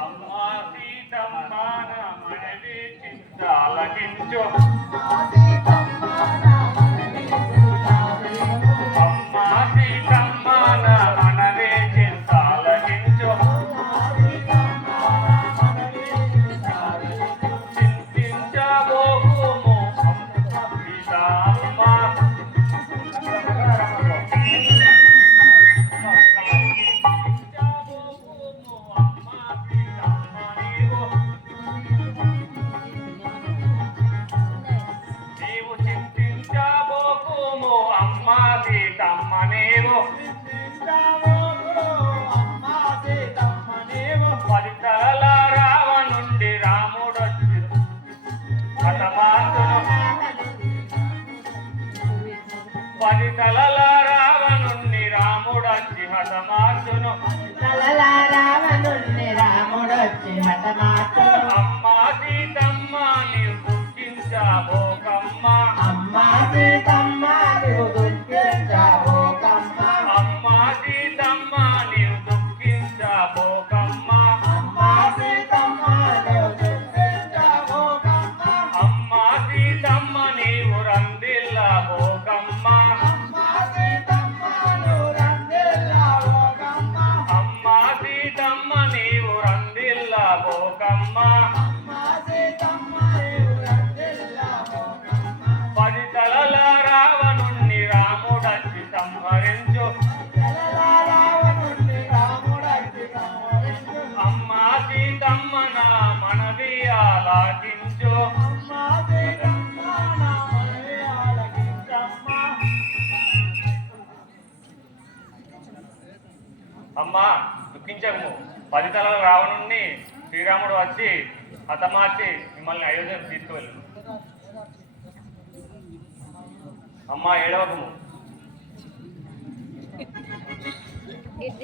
అమ్మా సీతమ్మ నా మనవి చింతాలకించు పది తలల రావణుణ్ణి రాముడొచ్చి హతమార్చును అమ్మా సీతమ్మ నీవు దుఃఖించబోకమ్మ అమ్మా సీతమ్మ నీవు దుఃఖించబోకమ్మ అమ్మా సీతమ్మ నీవు దుఃఖించబోకమ్మ అమ్మా సీతమ్మ నీవు దుఃఖించబోకమ్మ అమ్మా సీతమ్మ నీవు రందిల్లబోకమ్మ పది తలల రావణుణ్ణి రాముడచ్చి సంహరించు అమ్మా సీతమ్మ నా మనవి ఆలకించు అమ్మా దుఃఖించము పది తలల రావణుణ్ణి శ్రీరాముడు వచ్చి హతమార్చి మిమ్మల్ని అయోధ్యకు తీసుకువెళ్ళు అమ్మా ఏడవకము